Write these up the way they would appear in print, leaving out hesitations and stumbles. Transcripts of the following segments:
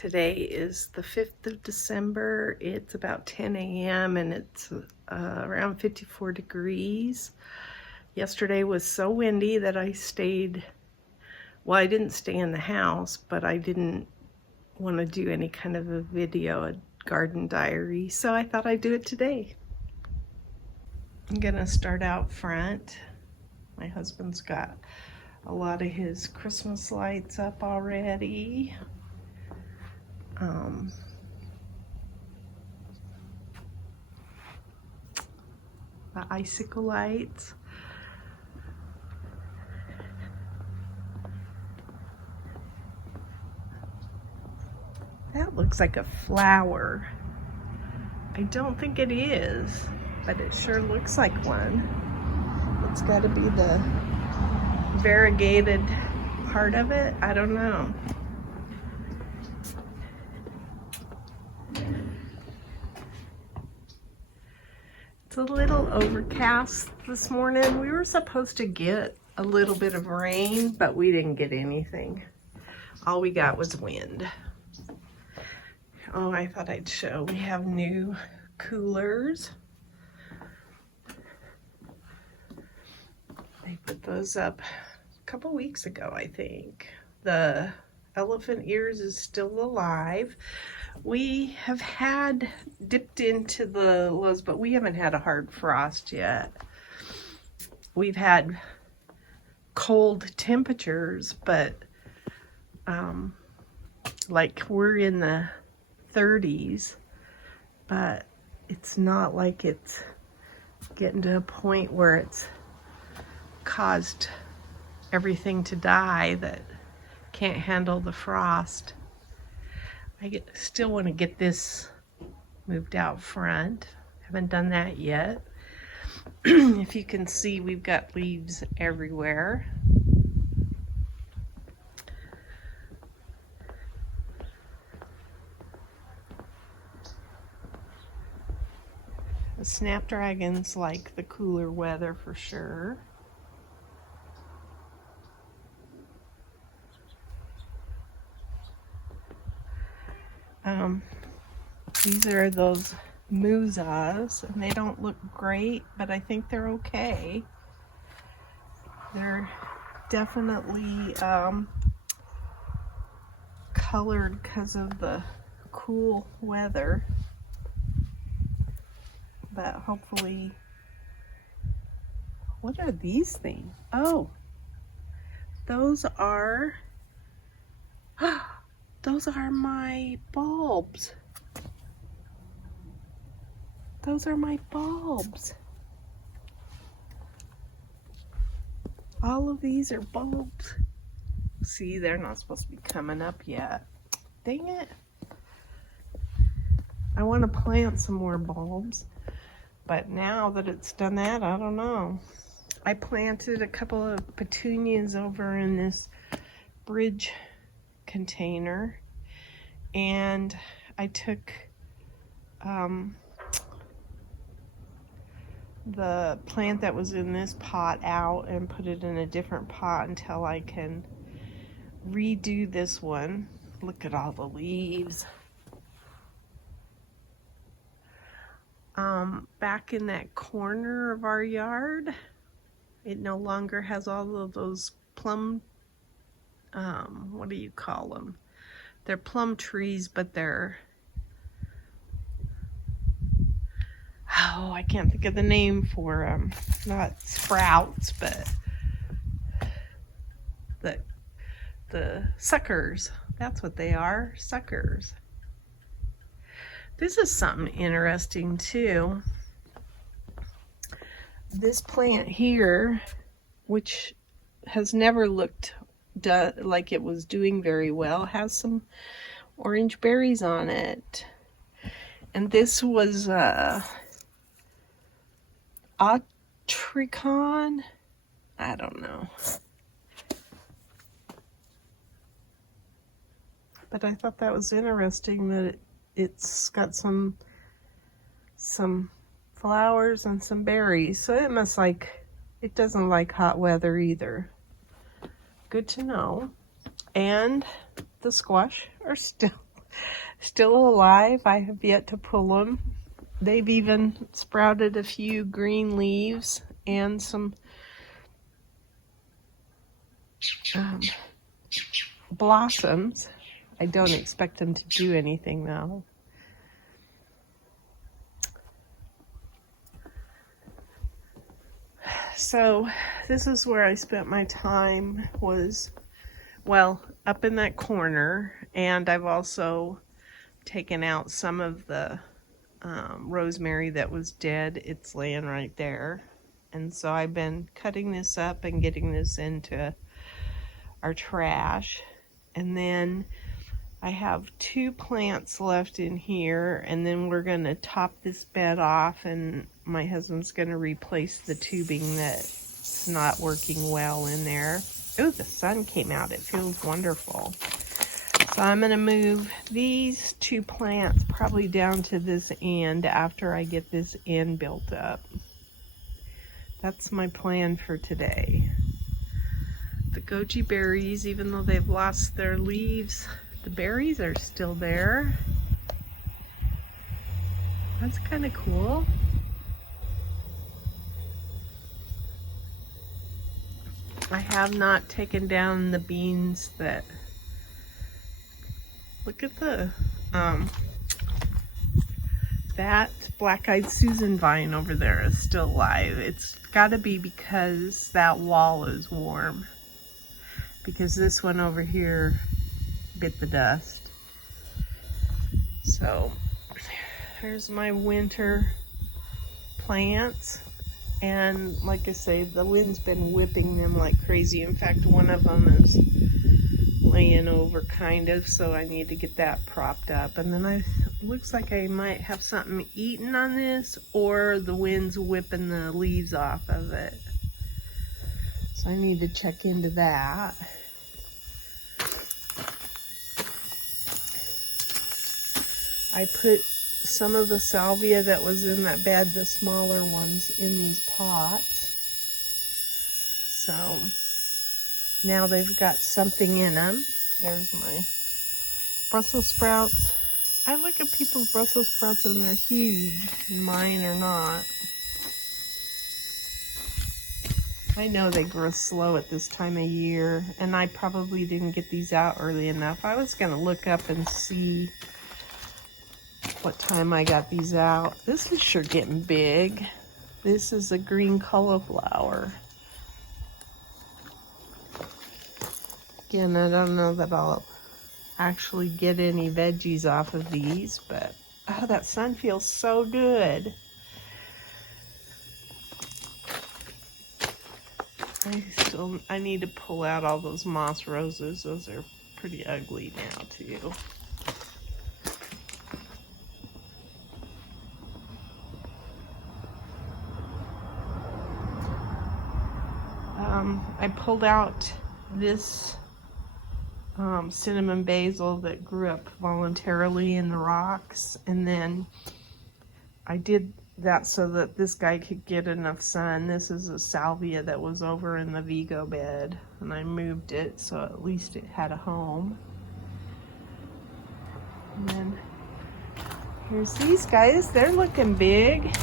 Today is the 5th of December. It's about 10 a.m. and it's around 54 degrees. Yesterday was so windy that I stayed, well, I didn't stay in the house, but I didn't want to do any kind of a video, a garden diary, so I thought I'd do it today. I'm gonna start out front. My husband's got a lot of his Christmas lights up already. The icicle lights. That looks like a flower. I don't think it is, but it sure looks like one. It's got to be the variegated part of it. I don't know. It's a little overcast this morning. We were supposed to get a little bit of rain, but we didn't get anything. All we got was wind. Oh, I thought I'd show. We have new coolers. They put those up a couple weeks ago, I think. The elephant ears is still alive. We have had dipped into the lows, but we haven't had a hard frost yet. We've had cold temperatures, but like we're in the 30s, but it's not like it's getting to a point where it's caused everything to die that can't handle the frost. I still want to get this moved out front. Haven't done that yet. If you can see, we've got leaves everywhere. The snapdragons like the cooler weather for sure. These are those musas, and they don't look great, but I think they're okay. They're definitely colored because of the cool weather, but hopefully, what are these things? Oh, those are my bulbs. Those are my bulbs. All of these are bulbs. See, they're not supposed to be coming up yet. Dang it. I want to plant some more bulbs, but now that it's done that, I don't know. I planted a couple of petunias over in this bridge container, and I took the plant that was in this pot out and put it in a different pot until I can redo this one. Look at all the leaves. Back in that corner of our yard, it no longer has all of those plum, what do you call them? They're plum trees, but they're, oh, I can't think of the name for them. Not sprouts, but the suckers. That's what they are, suckers. This is something interesting too. This plant here, which has never looked like it was doing very well, has some orange berries on it. And this was Atricon. I don't know. But I thought that was interesting that it's got some flowers and some berries. So it must like, it doesn't like hot weather either. Good to know. And the squash are still Still alive. I have yet to pull them. They've even sprouted a few green leaves and some blossoms. I don't expect them to do anything though. So this is where I spent my time, was, well, up in that corner, and I've also taken out some of the rosemary that was dead. It's laying right there. And so I've been cutting this up and getting this into our trash. And then I have 2 plants left in here, and then we're going to top this bed off, and my husband's going to replace the tubing that's not working well in there. Oh, the sun came out. It feels wonderful. So I'm going to move these 2 plants probably down to this end after I get this end built up. That's my plan for today. The goji berries, even though they've lost their leaves, the berries are still there. That's kind of cool. I have not taken down the beans that, look at the, that black-eyed Susan vine over there is still alive. It's gotta be because that wall is warm. Because this one over here bit the dust. So here's my winter plants, and like I say, the wind's been whipping them like crazy. In fact, one of them is laying over kind of, so I need to get that propped up. And then looks like I might have something eaten on this, or the wind's whipping the leaves off of it. So I need to check into that. I put some of the salvia that was in that bed, the smaller ones, in these pots. So now they've got something in them. There's my Brussels sprouts. I look at people's Brussels sprouts and they're huge, and mine are not. I know they grow slow at this time of year, and I probably didn't get these out early enough. I was going to look up and see what time I got these out. This is sure getting big. This is a green cauliflower. Again, I don't know that I'll actually get any veggies off of these, but oh, that sun feels so good. I need to pull out all those moss roses. Those are pretty ugly now too. I pulled out this cinnamon basil that grew up voluntarily in the rocks, and then I did that so that this guy could get enough sun. This is a salvia that was over in the Vego bed, and I moved it so at least it had a home. And then here's these guys. They're looking big.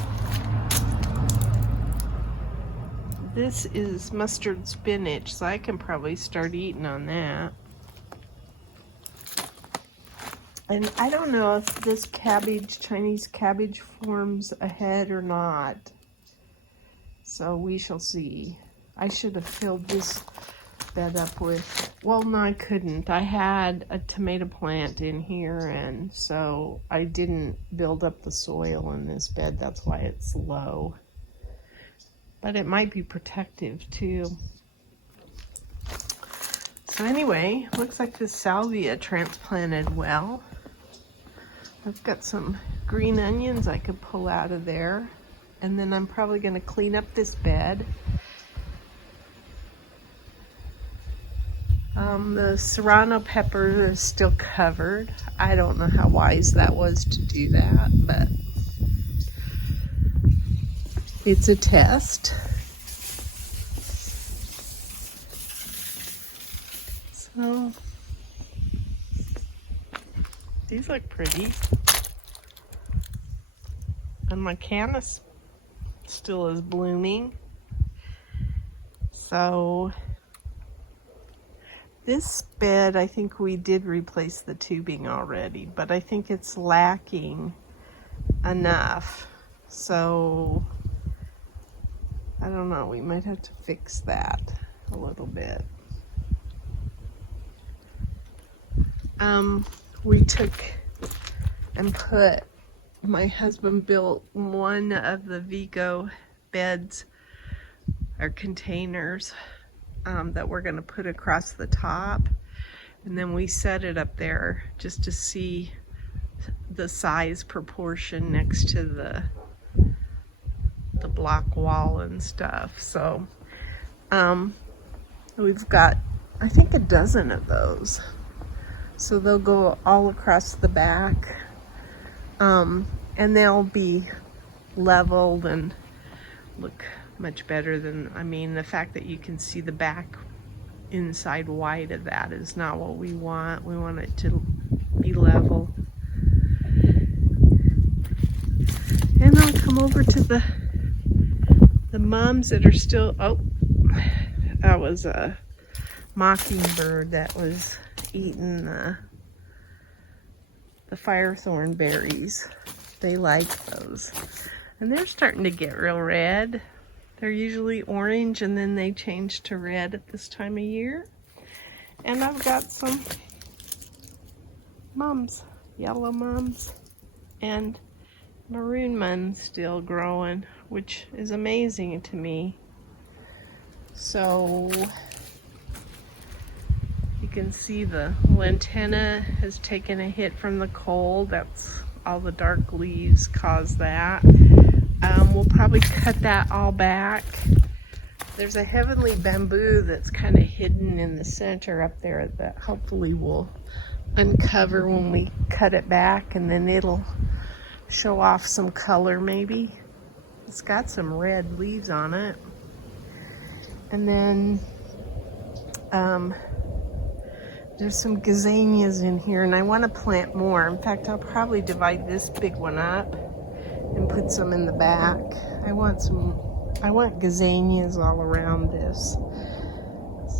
This is mustard spinach, so I can probably start eating on that. And I don't know if this cabbage, Chinese cabbage, forms a head or not. So we shall see. I should have filled this bed up with, well, no, I couldn't. I had a tomato plant in here, and so I didn't build up the soil in this bed. That's why it's low. But it might be protective too. So anyway, looks like this salvia transplanted well. I've got some green onions I could pull out of there. And then I'm probably going to clean up this bed. The serrano pepper is still covered. I don't know how wise that was to do that, but it's a test. So These look pretty. And my cannas still is blooming. So this bed, I think we did replace the tubing already, but I think it's lacking enough. So I don't know, we might have to fix that a little bit. We took and put, my husband built one of the Vego beds or containers that we're going to put across the top, and then we set it up there just to see the size proportion next to the block wall and stuff. So we've got, I think, a dozen of those, so they'll go all across the back, and they'll be leveled and look much better than, I mean, the fact that you can see the back inside white of that is not what we want. We want it to be level. And I'll come over to the mums that are still, oh, that was a mockingbird that was eating the firethorn berries. They like those. And they're starting to get real red. They're usually orange and then they change to red at this time of year. And I've got some mums, yellow mums, and maroon mums still growing, which is amazing to me. So you can see the lantana has taken a hit from the cold. That's all the dark leaves caused that. We'll probably cut that all back. There's a heavenly bamboo that's kind of hidden in the center up there that hopefully will uncover when we cut it back, and then it'll show off some color maybe. It's got some red leaves on it. And then there's some gazanias in here, and I want to plant more. In fact, I'll probably divide this big one up and put some in the back. I want gazanias all around this.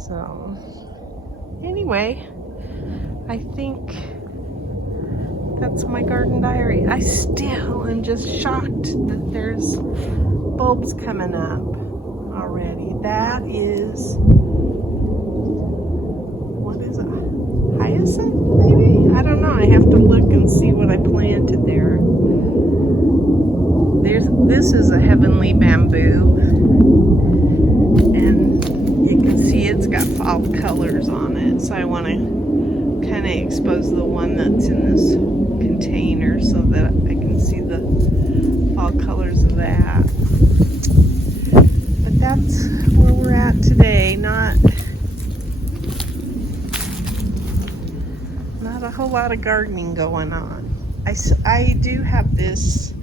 So anyway, I think that's my garden diary. I still am just shocked that there's bulbs coming up already. That is, what is it? Hyacinth, maybe? I don't know. I have to look and see what I planted there. This is a heavenly bamboo, and you can see it's got fall colors on it. So I want to kind of expose the one that's in this container so that I can see the fall colors of that. But that's where we're at today. Not a whole lot of gardening going on. I do have this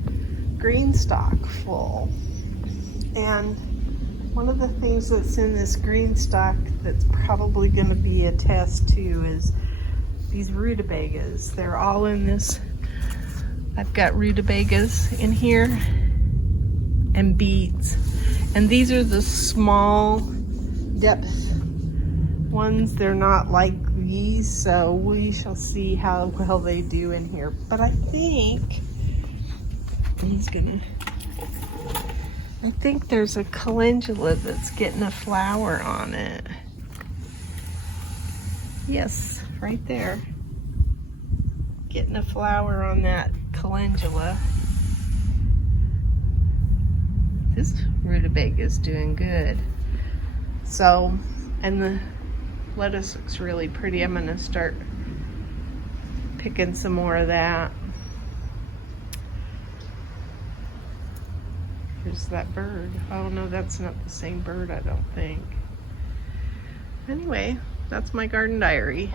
GreenStalk full, and one of the things that's in this GreenStalk that's probably going to be a test too is these rutabagas. They're all in this. I've got rutabagas in here and beets, and these are the small depth ones. They're not like these, so we shall see how well they do in here. But I think I think there's a calendula that's getting a flower on it. Yes, right there. Getting a flower on that calendula. This rutabaga is doing good. So, and the lettuce looks really pretty. I'm gonna start picking some more of that. Here's that bird. Oh no, that's not the same bird, I don't think. Anyway, that's my garden diary.